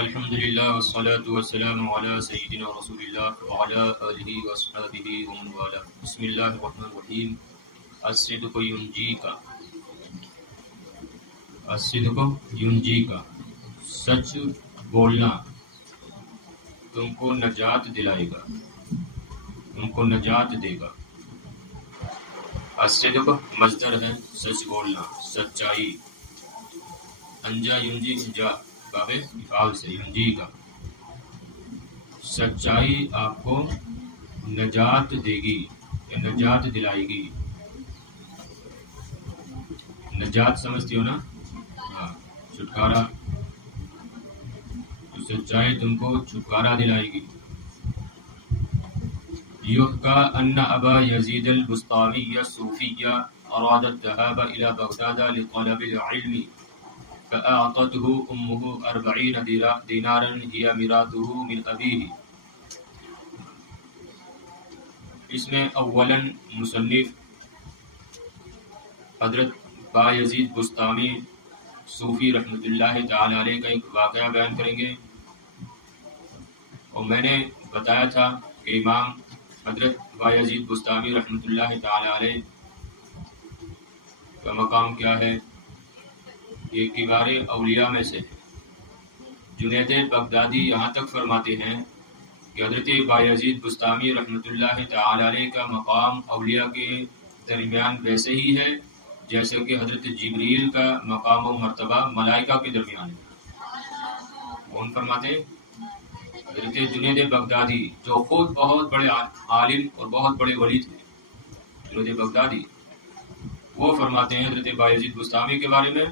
الحمدللہ والصلاة والسلام علی سیدنا رسول اللہ وعلی آلہ واصحابہ ومن والاه. بسم اللہ الرحمن الرحیم. الصدق ینجیکا، الصدق ینجیکا، سچ بولنا تم کو نجات دلائے گا، تم کو نجات دے گا. الصدق مصدر ہے سچ بولنا، سچائی. انجا ینجی، انجا باب افعال سے، ینجی کا سچائی آپ کو نجات دے گی یا نجات دلائے گی. نجات سمجھتی ہو نا؟ ہاں، چھٹکارا. تو سچائی تم کو چھٹکارا دلائے گی. یحکا ان ابا یزید البسطامی الصوفی اراد الذهاب الى بغداد لطلب العلم فأعطته أمه 40 دینارا هي میراثه من أبيه. اس میں اولاً مصنف حضرت با یزید بسطامی صوفی رحمۃ اللہ تعالی علیہ کا ایک واقعہ بیان کریں گے. اور میں نے بتایا تھا کہ امام حضرت با یزید بسطامی رحمۃ اللہ تعالی علیہ کا مقام کیا ہے. یہ کبار اولیاء میں سے جنید بغدادی یہاں تک فرماتے ہیں کہ حضرت بایزید بسطامی رحمۃ اللہ تعالی علیہ کا مقام اولیاء کے درمیان ویسے ہی ہے جیسے کہ حضرت جبریل کا مقام و مرتبہ ملائکہ کے درمیان ہے. کون فرماتے؟ حضرت جنید بغدادی، جو خود بہت بڑے عالم اور بہت بڑے ولی تھے. جنید بغدادی وہ فرماتے ہیں حضرت بایزید بسطامی کے بارے میں،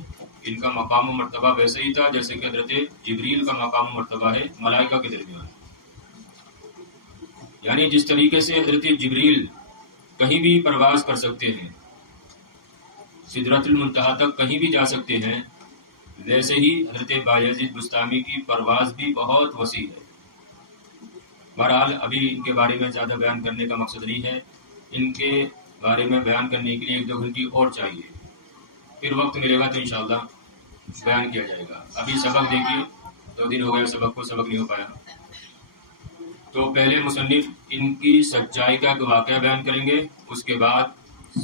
ان کا مقام و مرتبہ ویسے ہی تھا جیسے کہ حضرت جبریل کا مقام و مرتبہ ہے ملائکہ کے درمیان. یعنی جس طریقے سے حضرت جبریل کہیں بھی پرواز کر سکتے ہیں، سدرۃ المنتہا تک کہیں بھی جا سکتے ہیں، ویسے ہی حضرت بایزید بسطامی کی پرواز بھی بہت وسیع ہے. بہرحال ابھی ان کے بارے میں زیادہ بیان کرنے کا مقصد نہیں ہے. ان کے بارے میں بیان کرنے کے لیے 1-2 گھنٹے اور چاہیے، پھر وقت ملے گا تو انشاءاللہ بیان کیا جائے گا. ابھی سبق دیکھیے، 2 دن ہو گئے سبق نہیں ہو پایا. تو پہلے مصنف ان کی سچائی کا ایک واقعہ بیان کریں گے، اس کے بعد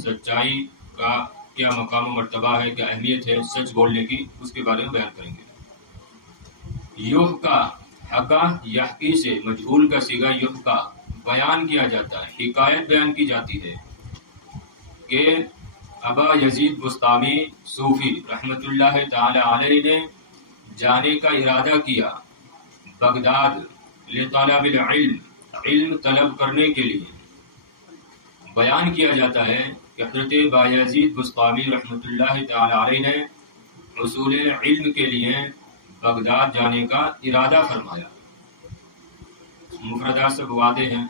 سچائی کا کیا مقام و مرتبہ ہے، کیا اہمیت ہے سچ بولنے کی، اس کے بارے میں بیان کریں گے. یحکا، حکا یحکی سے مجہول کا صیغہ یحکا بیان کیا جاتا ہے، حکایت بیان کی جاتی ہے کہ ابا یزید بسطامی صوفی رحمۃ اللہ تعالی علیہ نے جانے کا ارادہ کیا بغداد لطلب العلم، علم طلب کرنے کے لیے. بیان کیا جاتا ہے کہ حضرت بایزید بسطامی رحمۃ اللہ تعالی علیہ نے حصول علم کے لیے بغداد جانے کا ارادہ فرمایا. مفردات سب واضح ہیں.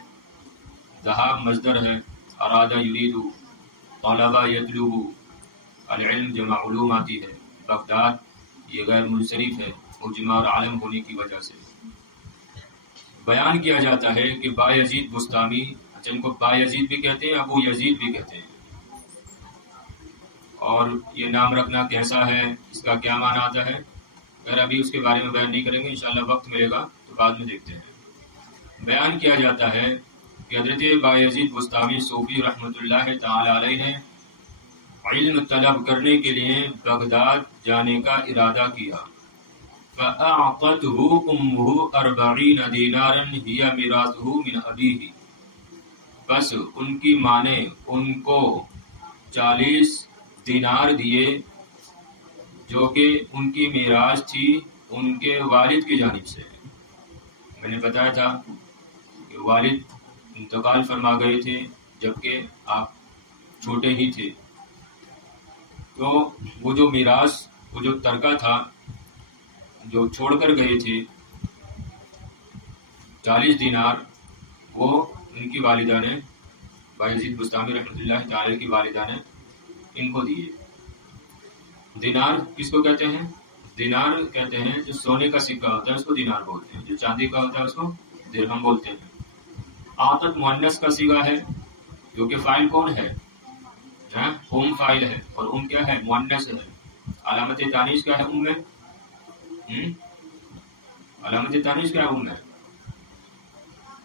ذہاب مصدر ہے، ارادہ یرید، طلبہ یطلب، العلم جمع علوم آتی ہے. بغداد یہ غیر منصرف ہے مجمع اور عالم ہونے کی وجہ سے. بیان کیا جاتا ہے کہ بایزید بسطامی، ان کو بایزید بھی کہتے ہیں، ابو یزید بھی کہتے ہیں. اور یہ نام رکھنا کیسا ہے، اس کا کیا معنی آتا ہے، اگر ابھی اس کے بارے میں بیان نہیں کریں گے، انشاءاللہ وقت ملے گا تو بعد میں دیکھتے ہیں. بیان کیا جاتا ہے کہ حضرت بایزید بسطامی صوفی رحمۃ اللہ تعالی علیہ نے علم طلب کرنے کے لیے بغداد جانے کا ارادہ کیا. فأعطته أمه 40 دینارا هي میراثه من أبيه. بس ان کی ماں نے ان کو 40 دینار دیے جو کہ ان کی میراث تھی ان کے والد کی جانب سے. میں نے بتایا تھا کہ والد انتقال فرما گئے تھے جبکہ آپ چھوٹے ہی تھے. تو وہ جو میراث، وہ جو ترکہ تھا جو چھوڑ کر گئے تھے 40 دینار، وہ ان کی والدہ نے، بایزید بسطامی رحمۃ اللہ تعالی کی والدہ نے ان کو دیے. دینار کس کو کہتے ہیں؟ دینار کہتے ہیں جو سونے کا سکہ ہوتا ہے اس کو دینار بولتے ہیں، جو چاندی کا ہوتا ہے اس کو درہم بولتے ہیں. عاطت مؤنث کا صیغہ ہے کیونکہ فاعل کون ہے؟ ام فاعل ہے، اور ام کیا ہے؟ مؤنث ہے. علامت تانیث کیا ہے ام میں؟ علامت تانیث کیا حکم ہے؟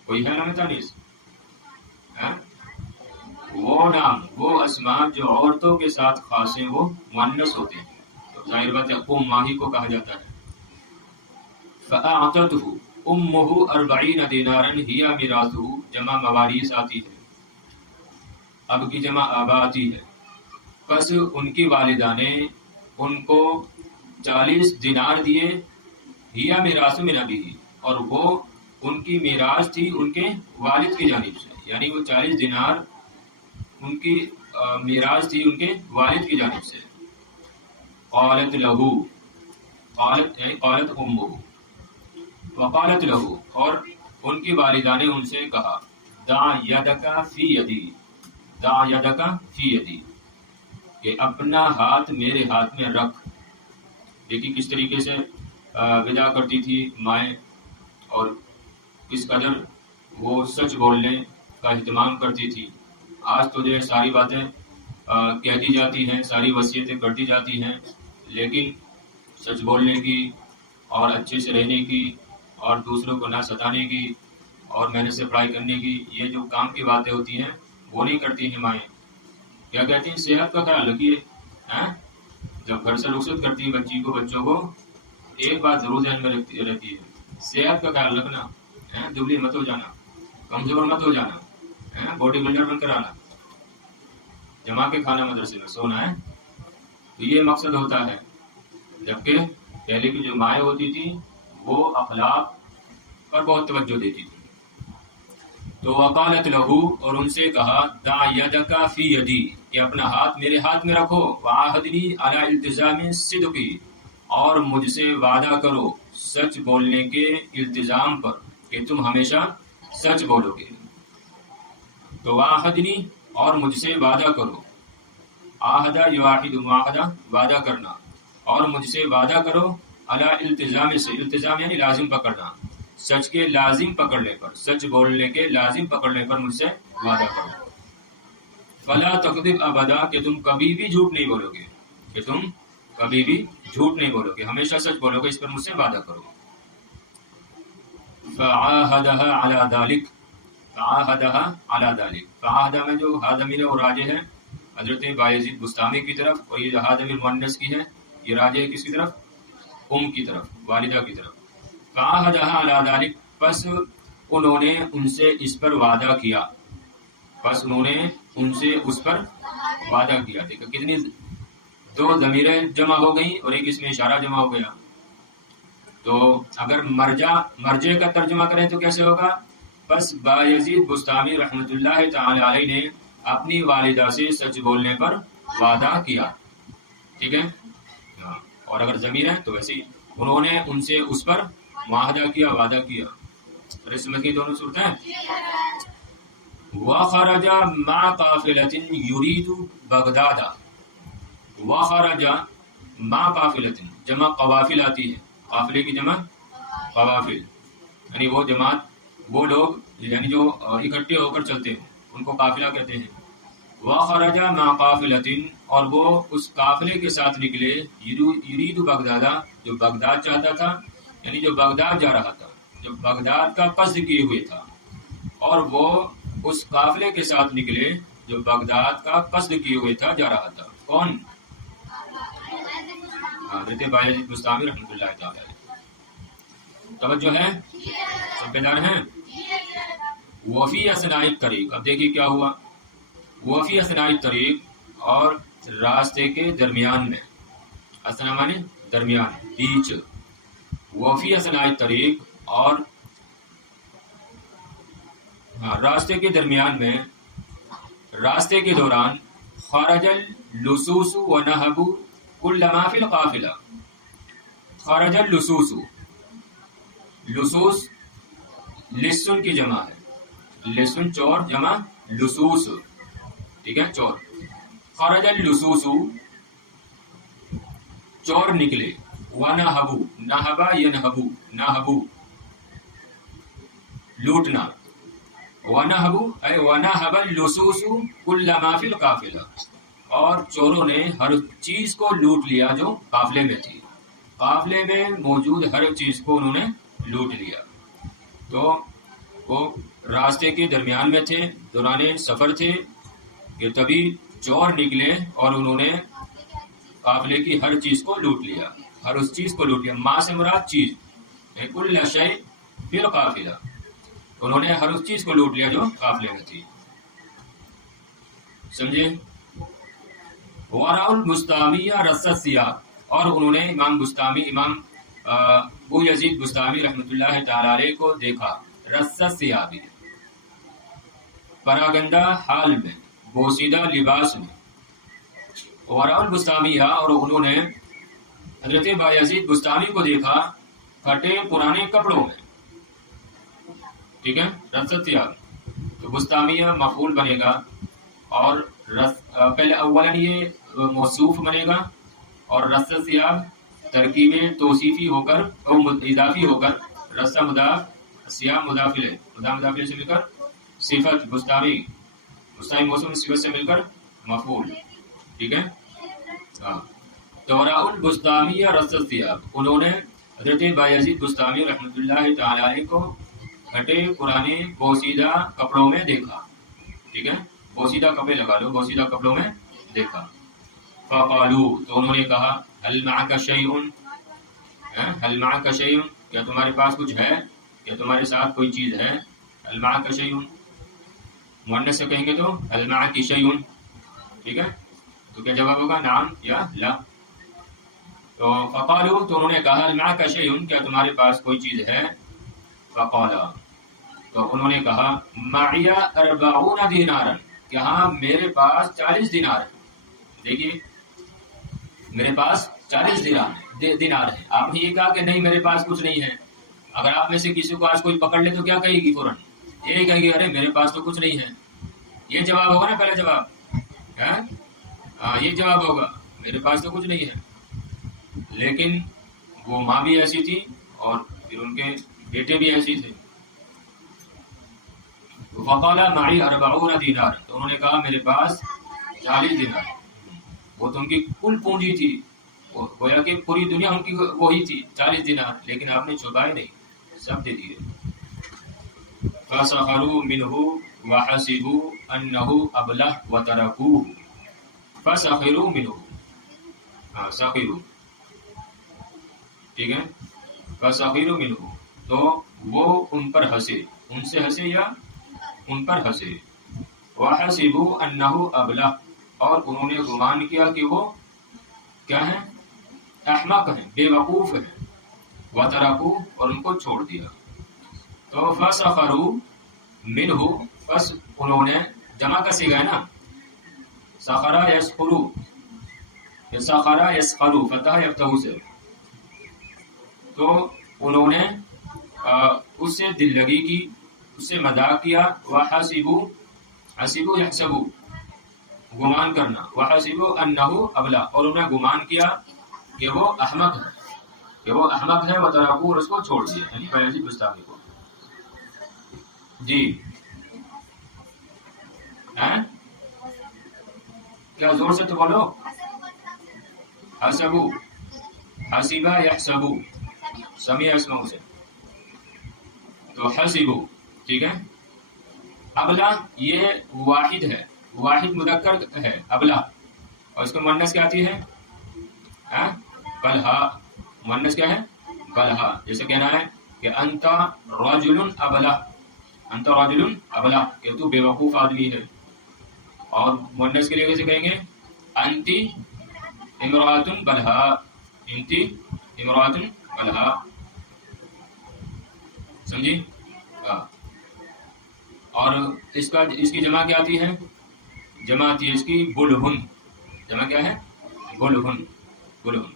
کوئی ہے علامت تانیث؟ وہ نام وہ اسماء جو عورتوں کے ساتھ خاص ہیں وہ مؤنث ہوتے ہیں، تو ظاہر بات ہے امہ ہی کو کہا جاتا ہے۔ فأعطته امه 40 دینارا ہی میراثہ، جمع مواریث آتی ہے، اب کی جمع آبا آتی ہے، پس ان کی والدہ نے ان کو 40 دینار دیے، ہی میراث من ابیہ، اور وہ ان کی میراث تھی ان کے والد کی جانب سے، یعنی وہ 40 دینار ان کی میراث تھی ان کے والد کی جانب سے۔ قالت لہو، قالت یعنی قالت امہ، وقالت لہو، اور ان کی والدہ نے ان سے کہا، دع یدک فی یدی، دع یدک فی یدی، کہ اپنا ہاتھ میرے ہاتھ میں رکھ۔ دیکھیے کس طریقے سے ودا کرتی تھی مائیں، اور کس قدر وہ سچ بولنے کا اہتمام کرتی تھی۔ آج تو جو ہے ساری باتیں کہہ دی جاتی ہیں، ساری وصیتیں کرتی جاتی ہیں، لیکن سچ بولنے کی اور اچھے سے رہنے کی اور دوسروں کو نہ ستانے کی اور محنت سے پڑھائی کرنے کی، یہ جو کام کی باتیں ہوتی ہیں وہ نہیں کرتی ہیں مائیں۔ کیا کہتی ہیں؟ صحت کا خیال رکھیے۔ جب گھر سے رخصت کرتی ہیں بچی کو، بچوں کو ایک بات ضرور ذہن میں رہتی ہے، صحت کا خیال رکھنا، دبلی مت ہو جانا، کمزور مت ہو جانا، باڈی بلڈر بن کر آنا، جما کے کھانا مدرسے میں سونا ہے، تو یہ مقصد ہوتا ہے۔ جبکہ پہلے کی جو مائیں ہوتی تھی وہ اخلاق پر بہت توجہ دیتی تھی۔ تو وقالت لہو، اور ان سے کہا، دع یدک فی یدی، کہ اپنا ہاتھ میرے ہاتھ میں رکھو، وعاہدنی علی التزام صدقی، اور مجھ سے وعدہ کرو سچ بولنے کے التزام پر، کہ تم ہمیشہ سچ بولو گے۔ تو وعاہدنی، اور مجھ سے وعدہ کرو، عاہدہ یواحد معاہدہ وعدہ کرنا، اور مجھ سے وعدہ کرو علی التزام سے، التزام یعنی لازم پکڑنا، سچ کے لازم پکڑنے پر، سچ بولنے کے لازم پکڑنے پر مجھ سے وعدہ کرو۔ فلا تکذب ابدا، کہ تم کبھی بھی جھوٹ نہیں بولو گے، کہ تم کبھی بھی جھوٹ نہیں بولو گے، ہمیشہ سچ بولو گے، اس پر مجھ سے وعدہ کرو۔ فعاہدها علی ذلک، فعاہدها علی ذلک، فعاہدہ میں جو ہا ضمیر اور راجع ہے حضرت بایزید بستامی کی طرف، اور یہ ہا ضمیر مؤنث کی ہے، یہ راجع ہے کس کی طرف؟ کی طرف، والدہ کی طرف۔ فعاہدها علی ذلک، پس انہوں نے ان سے اس پر وعدہ کیا، پس انہوں نے ان سے اس پر وعدہ کیا۔ دیکھو کتنی دو ضمیریں جمع ہو گئیں اور ایک اس میں اشارہ جمع ہو گیا۔ تو اگر مرجع کا ترجمہ کریں تو کیسے ہوگا؟ بس بایزید بستامی رحمۃ اللہ تعالی علیہ نے اپنی والدہ سے سچ بولنے پر وعدہ کیا، ٹھیک ہے، اور اگر ضمیر ہے تو ویسے ہی انہوں نے ان سے اس پر معاہدہ کیا، وعدہ کیا۔ اور اس میں کی دونوں صورتیں وخرج مع قافلۃ یرید بغداد، وخرج مع قافلۃ، جمع قوافل آتی ہے، قافلے کی جمع قوافل، یعنی وہ جماعت، وہ لوگ یعنی جو اکٹھے ہو کر چلتے ہیں ان کو قافلہ کہتے ہیں۔ وخرج مع قافلۃ، اور وہ اس قافلے کے ساتھ نکلے، یرید بغداد، جو بغداد چاہتا تھا، یعنی جو بغداد جا رہا تھا، جو بغداد کا قصد کیے ہوئے تھا، اور وہ اس قافلے کے ساتھ نکلے جو بغداد کا قصد کیے ہوئے تھا، جا رہا تھا۔ کون؟ حضرت بایزید بستامی رحمۃ اللہ تعالی علیہ۔ توجہ ہے؟ سب بیدار ہیں؟ وفی اثناء الطریق، اب دیکھیے کیا ہوا، وفی اثناء الطریق، اور راستے کے درمیان میں، اثناء مانے درمیان، بیچ، وفی اثناء الطریق، اور راستے کے درمیان میں، راستے کے دوران، خرج اللصوص ونہب کل ما فی القافلہ، خرج اللصوص، لصوص لسن کی جمع ہے، لسن چور، جمع لصوص، ٹھیک ہے، چور۔ خرج اللصوص، چور نکلے، ونہب، نہبا ینہب، نہب لوٹنا، ونہب اے ونہب اللصوص کل ما فی القافلہ، اور چوروں نے ہر چیز کو لوٹ لیا جو قافلے میں تھی، قافلے میں موجود ہر چیز کو انہوں نے لوٹ لیا۔ تو وہ راستے کے درمیان میں تھے، دوران سفر تھے کہ تبھی چور نکلے اور انہوں نے قافلے کی ہر چیز کو لوٹ لیا، ہر اس چیز کو لوٹ لیا۔ ما سے مراد چیز، کل شیء فی القافلہ، انہوں نے ہر اس چیز کو لوٹ لیا جو قافلے میں تھی۔ سمجھے؟ وراء البسطامی رص الثیاب، اور انہوں نے امام بسطامی، امام ابو یزید بسطامی رحمۃ اللہ تعالی علیہ کو دیکھا، رص الثیاب، پراگندہ حال میں، بوسیدہ لباس میں۔ وراء البسطامیہ، اور انہوں نے حضرت بایزید بسطامی کو دیکھا پھٹے پرانے کپڑوں میں، ٹھیک ہے، رص الثیاب، تو بسطامیہ مفعول بنے گا، اور پہلے اولا یہ موصوف بنے گا، اور رص الثیاب ترکیب توصیفی ہو کر اضافی ہو کر، رص مضاف، ثیاب مضاف الیہ، مضاف الیہ سے مل کر صفت، بسطامی موسم صفت سے مل کر مفعول، ٹھیک ہے، ہاں۔ تو وراء البسطامی رص الثیاب، انہوں نے حضرت بایزید بسطامی رحمۃ اللہ تعالی علیہ کو پھٹے پرانے بوسیدہ کپڑوں میں دیکھا، ٹھیک ہے، بوسیدہ کپڑے لگا لو، بوسیدہ کپڑوں میں دیکھا۔ فقالو، تو انہوں نے کہا، هل معك شيء، هل معك شيء، کیا تمہارے پاس کچھ ہے، کیا تمہارے ساتھ کوئی چیز ہے، هل معك شيء، مؤنث سے کہیں گے تو هل معك شيء، ٹھیک ہے، تو کیا جواب ہوگا، نعم یا لا۔ تو فقالو، تو انہوں نے کہا، هل معك شيء، کیا تمہارے پاس کوئی چیز ہے، فقالا، تو انہوں نے کہا، معي 40 دینارا، کہ ہاں میرے پاس 40 دینار ہے، دیکھیے میرے پاس 40 دینار ہے۔ آپ نے یہ کہا کہ نہیں میرے پاس کچھ نہیں ہے، اگر آپ میں سے کسی کو آج کوئی پکڑ لے تو کیا کہے گی فوراً، یہی کہے گی ارے میرے پاس تو کچھ نہیں ہے، یہ جواب ہوگا نا، پہلا جواب، ہاں یہ جواب ہوگا، میرے پاس تو کچھ نہیں ہے۔ لیکن وہ ماں بھی ایسی تھی اور پھر ان کے بیٹے بھی ایسی تھے۔ فقال معي 40 دینار، تو انہوں نے کہا میرے پاس 40 دینار، وہ تو ان کی کل پونجی تھی، گویا کہ پوری دنیا ان کی وہی تھی 40 دینار، لیکن آپ نے چھپائے نہیں، سب دے دیے۔ فسخروا منه وحسبوا انه ابلہ وتركوه، فسخروا منه، سخروا، ٹھیک ہے، فسخروا منه، تو وہ ان پر ہنسے، ان سے ہنسے یا ان پر ہنسے، وحسبوا انه ابلہ، اور انہوں نے گمان کیا کہ وہ کیا ہے، احمق ہیں، بے وقوف ہیں، وترکوہ، اور ان کو چھوڑ دیا۔ تو فسخروا منہ، پس انہوں نے، جمع کا صیغہ ہے نا، سخرا یسخرو، سخرا یسخرو، فتح یفتح سے، تو انہوں نے اس سے دل لگی کی، اس سے مذاق کیا، وحسبوا، حسبوا یحسبوا، گمان کرنا، وحسبوا انہ ابلہ، اور انہوں نے گمان کیا کہ وہ احمق ہے، کہ وہ احمق ہے، وترکوہ، اور اس کو چھوڑ دیا، یعنی بایزید بسطامی کو۔ جی کیا زور سے تو بولو، حسبوا، حسبا یحسبوا، سمیع اسمہ سے، تو حسبوا، ٹھیک ہے۔ ابلہ یہ واحد ہے، واحد مذکر ہے ابلہ، اور اس کو مؤنث کیا آتی ہے، بلہا، مؤنث کیا ہے، بلہا، جیسے کہنا ہے کہ انت رجل ابلہ، انت رجل ابلہ، کہ تو بے وقوف آدمی ہے، اور مؤنث کے لیے کیسے کہیں گے، انتی امرأۃ بلہا، انتی امرأۃ بلہا، سمجھی، اور اس کی جمع کیا آتی ہے، جمع آتی ہے اس کی بلہن، جمع کیا ہے، بلہن، بلہن،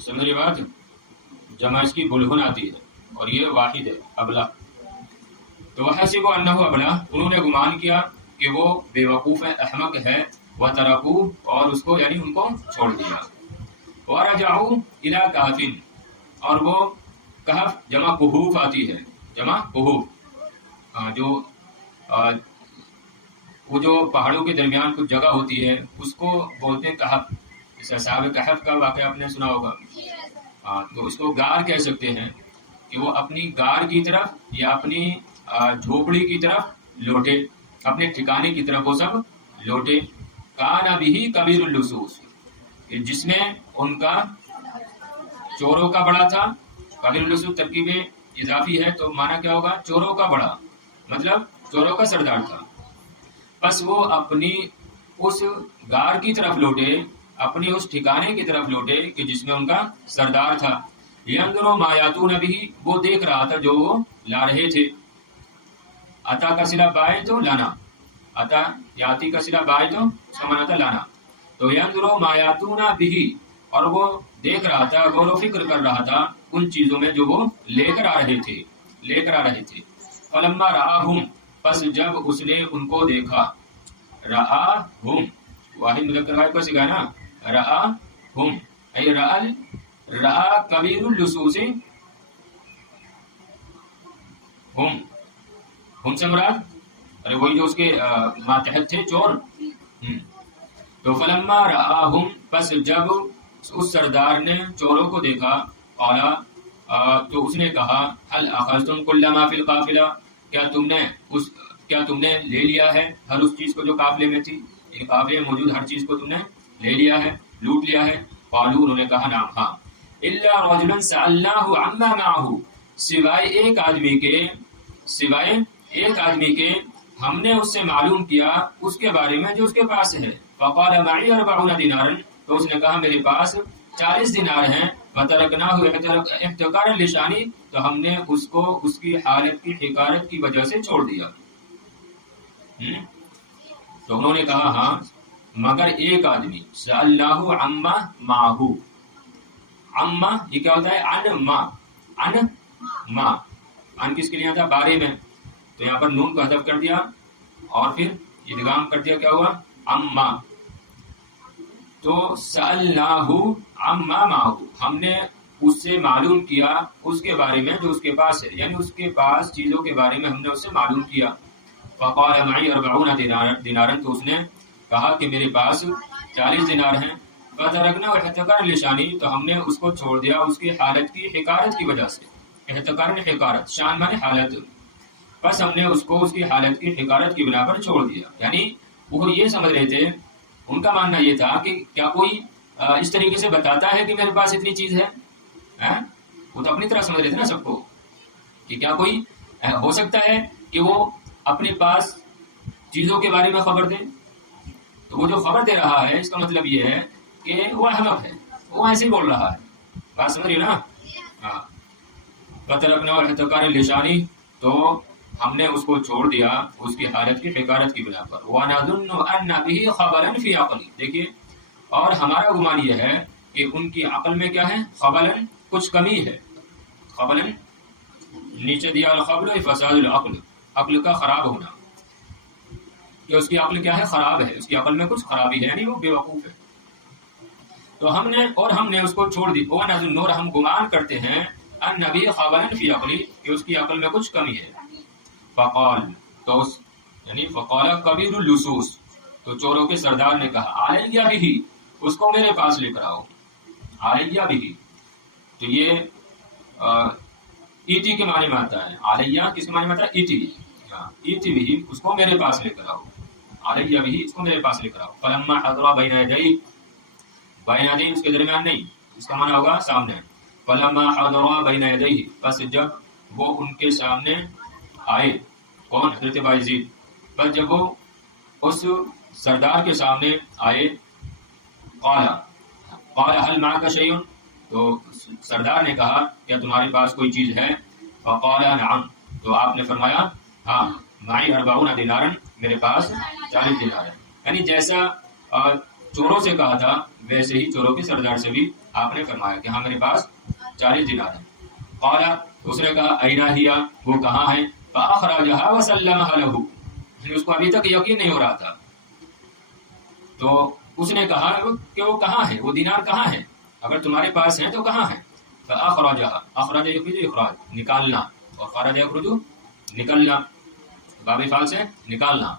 سمجھ رہی بات، جمع اس کی بلہن آتی ہے، اور یہ واحد ہے ابلہ۔ تو وحسبوا انہ ابلہ، انہوں نے گمان کیا کہ وہ بے وقوف ہے، احمق ہے، وترکوہ، اور اس کو یعنی ان کو چھوڑ دیا۔ ورجعوا الی کہف، اور وہ کہف جمع کہوف آتی ہے، جمع کہوف، وہ جو پہاڑوں کے درمیان کچھ جگہ ہوتی ہے اس کو بولتے ہیں کہف، جیسے اصحاب کہف کا واقعہ آپ نے سنا ہوگا، تو اس کو گار کہہ سکتے ہیں کہ وہ اپنی گار کی طرف یا اپنی جھوپڑی کی طرف لوٹے، اپنے ٹھکانے کی طرف وہ سب لوٹے۔ کان بھی کبیر اللصوص، جس میں ان کا چوروں کا بڑا تھا۔ کبیر اللصوص ترکیب اضافی ہے تو معنی کیا ہوگا؟ چوروں کا بڑا، مطلب چوروں کا سردار تھا۔ بس وہ اپنی اس غار کی طرف لوٹے، اپنی اس ٹھکانے کی طرف لوٹے کہ جس میں ان کا سردار تھا۔ ینظروا ما یاتون به، وہ دیکھ رہا تھا جو وہ لا رہے تھے۔ عطا کا صلہ بائے تو لانا، عطا یاتی کا صلہ بائے تو اس کا معنی تھا لانا۔ تو ینظروا ما یاتون به، اور وہ دیکھ رہا تھا، غور و فکر کر رہا تھا ان چیزوں میں جو وہ لے کر آ رہے تھے۔ فلما رآہم، پس جب اس نے ان کو دیکھا، رآہم واحد مذکر غائب کا سگا نا، رآہم ای رآ کبیر اللصوص ہم سے مراد ارے وہی جو اس کے ماتحت تھے چور۔ تو فلما رآہم، پس جب اس سردار نے چوروں کو دیکھا، قالا تو اس نے کہا، هل اخذتم كل ما في القافلہ، کیا تم نے لے لیا ہے ہر اس چیز کو جو قافلے میں تھی، یعنی قافلے میں موجود ہر چیز کو تم نے لے لیا ہے، لوٹ لیا ہے؟ قالوا، انہوں نے کہا نعم ہاں۔ الا رجلا سألناه عما معه، سوائے ایک آدمی کے ہم نے اس سے معلوم کیا اس کے بارے میں جو اس کے پاس ہے۔ فقال معي 40 دینارا، تو اس نے کہا میرے پاس 40 دینار ہیں۔ فترکناہ احتقارا لشانی، تو ہم نے اس کو اس کی حالت کی حقارت کی وجہ سے چھوڑ دیا۔ تو انہوں نے کہا ہاں مگر ایک آدمی، سألناہ عما معه، عما یہ کیا ہوتا ہے؟ ان کس کے لیے تھا؟ بارے میں، تو یہاں پر نون کو حذف کر دیا اور پھر ادغام کر دیا، کیا ہوا؟ عما۔ تو سألناہ عما معه، ہم نے اس سے معلوم کیا اس کے بارے میں جو اس کے پاس ہے، یعنی اس کے پاس چیزوں کے بارے میں ہم نے اس سے معلوم کیا۔ فقال معي 40 دینارا، تو اس نے کہا کہ میرے پاس 40 دینار ہیں۔ فترکنا احتقارا لشانی، تو ہم نے اس کو چھوڑ دیا اس کی حالت کی حقارت کی وجہ سے۔ احتقار میں حقارت، شان مانے حالت، بس ہم نے اس کو اس کی حالت کی حقارت کی بنا پر چھوڑ دیا۔ یعنی وہ یہ سمجھ رہے تھے، ان کا ماننا یہ تھا کہ کیا کوئی اس طریقے سے بتاتا ہے کہ میرے پاس اتنی چیز ہے؟ وہ تو اپنی طرح سمجھ رہے تھے نا سب کو، کہ کیا کوئی ہو سکتا ہے کہ وہ اپنے پاس چیزوں کے بارے میں خبر دے؟ تو وہ جو خبر دے رہا ہے اس کا مطلب یہ ہے کہ وہ احمق ہے، وہ ایسے ہی بول رہا ہے، بات سمجھ رہی نا؟ ہاں۔ فترکنا احتقارا لشانی، تو ہم نے اس کو چھوڑ دیا اس کی حالت کی حقارت کی بنا پر۔ وَنَظُنُّ أَنَّ بِهِ خَبَلًا فِي عَقْلِهِ، دیکھیے، اور ہمارا گمان یہ ہے کہ ان کی عقل میں کیا ہے؟ خبلاً، کچھ کمی ہے۔ خبلاً نیچے دیا، الخبل فساد العقل، عقل کا خراب ہونا، کہ اس کی عقل کیا ہے؟ خراب ہے، اس کی عقل میں کچھ خرابی ہے، یعنی وہ بے وقوف ہے۔ تو ہم نے اس کو چھوڑ دی۔ وَنَظُنُّ، اور ہم گمان کرتے ہیں، أَنَّ بِهِ خَبَلًا فِي عَقْلِهِ، کہ اس کی عقل میں کچھ کمی ہے۔ فقال، تو یعنی فقال کبیر اللصوص، تو چوروں کے سردار نے کہا، علیہ بھی، اس کو میرے پاس لے کر آؤ۔ علیہ بھی، تو یہ ایٹی کے معنی میں آتا ہے۔ علیہ کس کے معنی میں آتا ہے؟ ایٹی، ایٹی بھی، اس کو میرے پاس لے کر آؤ۔ علیہ بھی، اس کو میرے پاس لے کر آؤ۔ فلما حضر بین یدیہ، بین یدیہ اس کے درمیان نہیں، اس کا معنی ہوگا سامنے۔ فلما حضر بین یدیہ، پس جب وہ ان کے سامنے آئے، کون؟ حضرت بایزید۔ پر جب وہ اس سردار کے سامنے آئے، قال هل معك شيء، تو سردار نے کہا کیا تمہارے پاس کوئی چیز ہے؟ فقال نعم، تو آپ نے فرمایا ہاں، معي 40 دینارا، میرے پاس 40 دینار ہے۔ یعنی جیسا چوروں سے کہا تھا ویسے ہی چوروں کے سردار سے بھی آپ نے فرمایا کہ ہاں میرے پاس 40 دینار ہے۔ قال، اس نے کہا اینا ہی، وہ کہاں ہے؟ فاخرجها وسلمها له، اس کو ابھی تک یقین نہیں ہو رہا تھا، تو اس نے کہا کہ وہ کہاں ہے، وہ دینار کہاں ہے، اگر تمہارے پاس ہے تو کہاں ہے؟ فاخرجها، اخرج یخرج، اخراج نکالنا، اور خرج یخرج نکلنا، باب فعل سے نکالنا۔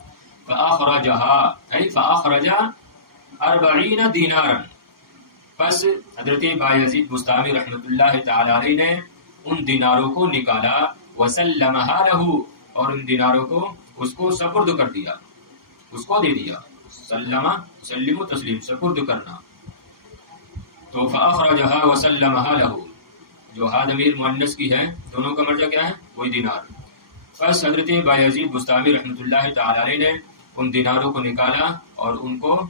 فاخرجها ای فاخرج 40 دینارا، پس حضرت بایزید بسطامی رحمۃ اللہ تعالی علیہ نے ان دیناروں کو نکالا، وسلمها له، اور ان دیناروں کو اس کو سپرد کر دیا، اس کو دے دیا. سلم و تسلیم، سپرد کرنا. تو فاخرجها وسلمها له، جو ہا ضمیر مؤنث کی ہے، دونوں کا مرجع کیا ہے؟ وہی دینار. پس حضرت بایزید بسطامی رحمۃ اللہ تعالی علیہ نے ان دیناروں کو نکالا اور ان کو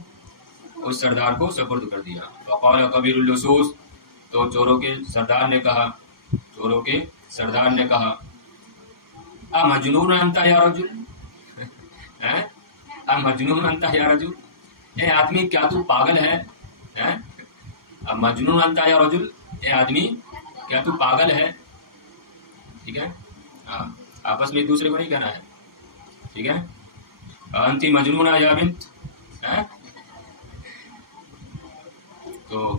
اس سردار کو سپرد کر دیا. فقال کبیر اللصوص، تو چوروں کے سردار نے کہا امجنون انت یا رجل، امجنون انت یا رجل، اے آدمی کیا تو پاگل ہے؟ امجنون انت یا رجل، اے آدمی کیا تو پاگل ہے؟ ٹھیک ہے، آپس میں ایک دوسرے کو نہیں کہنا ہے. ٹھیک ہے، انتی مجنون یا بنت، تو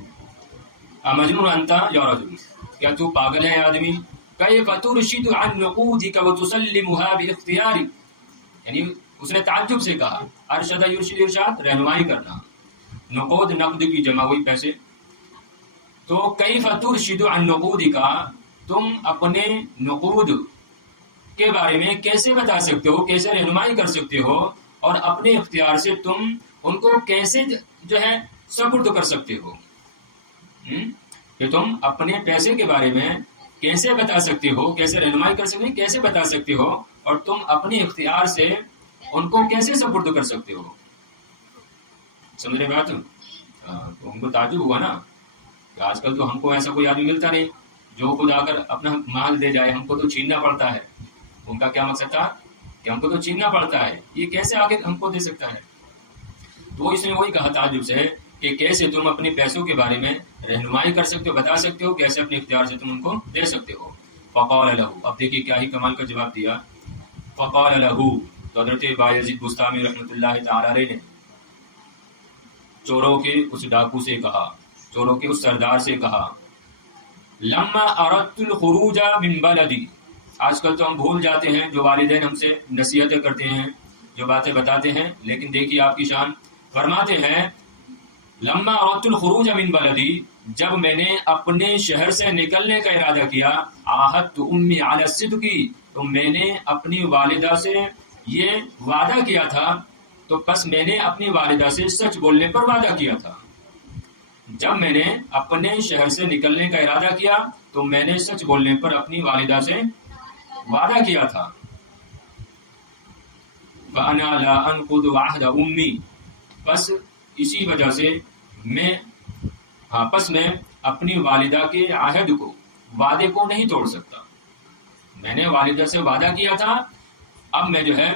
مجنون انت یا رجل، کیا تو پاگل ہے آدمی؟ کیف ترشد عن نقودک وتسلمها باختیارک، یعنی اس نے تعجب سے کہا، ارشد یرشد ارشاد، رہنمائی کرنا. نقود نقد کی جمع ہوئی پیسے. تو کیف ترشد عن نقودک، تم اپنے نقود کے بارے میں کیسے بتا سکتے ہو، کیسے رہنمائی کر سکتے ہو، اور اپنے اختیار سے تم ان کو کیسے جو ہے سپرد کر سکتے ہو، کہ تم اپنے پیسے کے بارے میں کیسے بتا سکتے ہو، کیسے رہنمائی کر سکتے ہو، کیسے بتا سکتے ہو، اور تم اپنے اختیار سے ان کو کیسے سپرد کر سکتے ہو. سمجھ رہے بات؟ تو ان کو تعجب ہوا نا کہ آج کل تو ہم کو ایسا کوئی آدمی ملتا نہیں جو خود آ کر اپنا مال دے جائے، ہم کو تو چھیننا پڑتا ہے. ان کا کیا مقصد تھا کہ ہم کو تو چھیننا پڑتا ہے، یہ کیسے آگے ہم کو دے سکتا ہے؟ تو اس نے وہی کہا تعجب سے کہ کیسے تم اپنے پیسوں کے بارے میں رہنمائی کر سکتے ہو، بتا سکتے ہو، کیسے اپنے اختیار سے تم ان کو دے سکتے ہو. فقال له، اب دیکھیے کیا ہی کمال کا جواب دیا. فقال له، تو حضرت بایزید بسطامی رحمۃ اللہ تعالی علیہ نے چوروں کے اس ڈاکو سے کہا، چوروں کے اس سردار سے کہا، لما اردت الخروج من بلدی، آج کل تو ہم بھول جاتے ہیں جو والدین ہم سے نصیحتیں کرتے ہیں، جو باتیں بتاتے ہیں، لیکن دیکھیے آپ کی شان. فرماتے ہیں لما اردت الخروج من بلدی، جب میں نے اپنے شہر سے نکلنے کا ارادہ کیا، عاہدت امی علی الصدق، تو میں نے اپنی والدہ سے یہ وعدہ کیا تھا، تو پس میں نے اپنی والدہ سے سچ بولنے پر وعدہ کیا تھا. جب میں نے اپنے شہر سے نکلنے کا ارادہ کیا تو میں نے سچ بولنے پر اپنی والدہ سے وعدہ کیا تھا. وَأَنَا لَا أَنْقُضُ عَهْدَ أُمِّي، بس اسی وجہ سے میں اپنی والدہ کے عہد کو، وعدے کو نہیں توڑ سکتا. میں نے والدہ سے وعدہ کیا تھا، اب میں جو ہے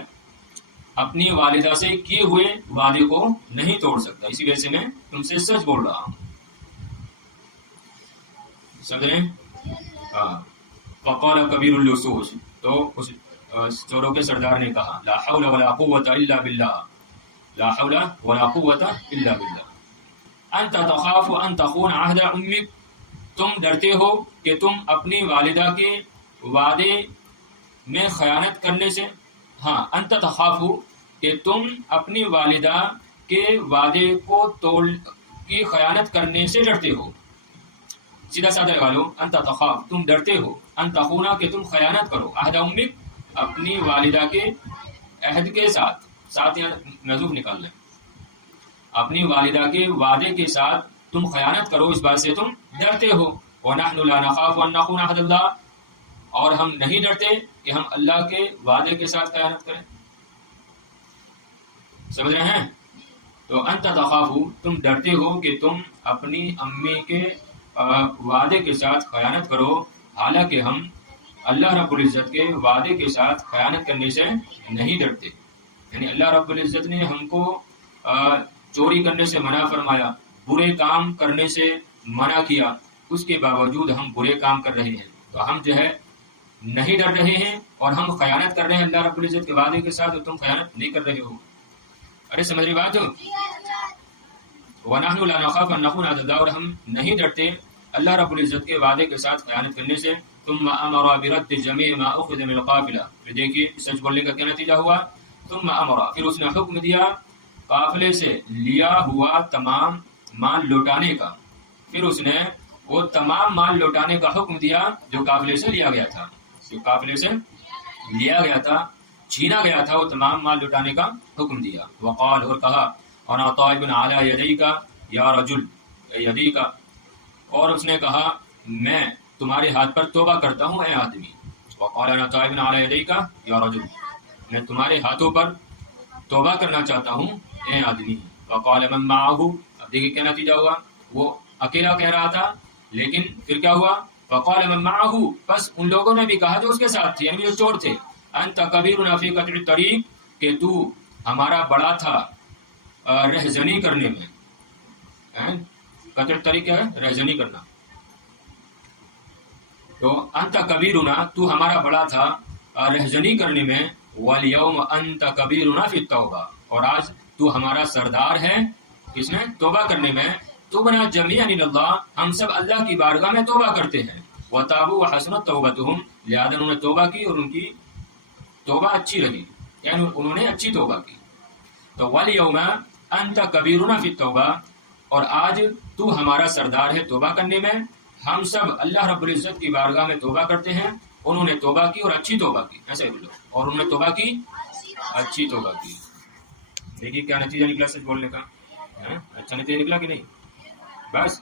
اپنی والدہ سے کیے ہوئے وعدے کو نہیں توڑ سکتا، اسی وجہ سے میں تم سے سچ بول رہا ہوں. سمجھیں؟ فقال کبیر اللصوص، تو اس چوروں کے سردار نے کہا، لا حول ولا قوة الا باللہ، لا حول ولا قوة الا باللہ. انت تخاف ان تخون عہد امک، تم ڈرتے ہو کہ تم اپنی والدہ کے وعدے میں خیانت کرنے سے، انت تخاف، کہ تم اپنی والدہ کے وعدے کو کی خیانت کرنے سے ڈرتے ہو. سیدھا سادہ لگا لو، انت تخاف، تم ڈرتے ہو، ان تخونا، کہ تم خیانت کرو، عہد امک، اپنی والدہ کے عہد کے ساتھ یا نظوف نکال لیں، اپنی والدہ کے وعدے کے ساتھ تم خیانت کرو، اس بات سے تم ڈرتے ہو. وَنَحْنُ لَا نَخَافُ أَن نَخُونَ عَهْدَ اللَّهِ، اور ہم نہیں ڈرتے کہ ہم اللہ کے وعدے کے ساتھ خیانت کریں. سمجھ رہے ہیں؟ تو انت تخافو، تم ڈرتے ہو کہ تم اپنی امی کے وعدے کے ساتھ خیانت کرو، حالانکہ ہم اللہ رب العزت کے وعدے کے ساتھ خیانت کرنے سے نہیں ڈرتے. یعنی اللہ رب العزت نے ہم کو چوری کرنے سے منع فرمایا، برے کام کرنے سے منع کیا، اس کے باوجود ہم برے کام کر رہے ہیں، تو ہم جو ہے نہیں ڈر رہے ہیں اور ہم خیانت کر رہے ہیں اللہ رب العزت کے وعدے کے ساتھ، اور تم خیانت نہیں کر رہے ہو. ارے سمجھ رہی بات ہو؟ وَنَحْنُ لَا نَخَافُ أَن نَخُونَ عَهْدَ اللَّهِ، اور ہم نہیں ڈرتے اللہ رب العزت کے وعدے کے ساتھ خیانت کرنے سے. ثم امر برد جميع ما اخذ من القافلہ، پھر دیکھیے سچ بولنے کا کیا نتیجہ ہوا. ثم امر، پھر اس نے حکم دیا قافلے سے لیا ہوا تمام مال لوٹانے کا. پھر اس نے وہ تمام مال لوٹانے کا حکم دیا جو قافلے سے لیا گیا تھا، جو قافلے سے لیا گیا تھا، چھینا گیا تھا، وہ تمام مال لوٹانے کا حکم دیا. وقال، اور کہا، انا طائب علی یدیک یا رجل یدیک، اور اس نے کہا میں تمہارے ہاتھ پر توبہ کرتا ہوں اے آدمی. وقال انا طائب علی یدیک یا رجل، میں تمہارے ہاتھوں پر توبہ کرنا چاہتا ہوں اے آدمی. وقال من معه، اب دیکھیں کیا نتیجہ ہوا، وہ اکیلا کہہ رہا تھا لیکن پھر کیا ہوا، وقال من معه، بس ان لوگوں نے بھی کہا جو اس کے ساتھ تھے، یعنی جو چور تھے، انت کبیرنا فی قطع الطریق، کہ تو ہمارا بڑا تھا رہزنی کرنے میں. قطع الطریق کیا ہے؟ رہزنی کرنا. تو انت کبیرنا، تو ہمارا بڑا تھا رہزنی کرنے میں، والیوم انت کبیرنا فی التوبہ، اور آج تو ہمارا سردار ہے کس میں؟ توبہ کرنے میں. تبنا جمیعا الی اللہ، ہم سب اللہ کی بارگاہ میں توبہ کرتے ہیں. وتابوا وحسنت توبتہم، لہذا انہوں نے توبہ کی اور ان کی توبہ اچھی رہی، یعنی انہوں نے اچھی توبہ کی. تو والیوم انت کبیرنا فی التوبہ، اور آج تو ہمارا سردار ہے توبہ کرنے میں، ہم سب اللہ رب العزت کی بارگاہ میں توبہ کرتے ہیں. انہوں نے توبہ کی اور اچھی توبہ کی، ایسے بولو، اور انہوں نے توبہ کی اچھی توبہ کی. دیکھیے کیا نتیجہ نکلا سچ بولنے کا، اچھا نتیجہ نکلا کہ نہیں؟ بس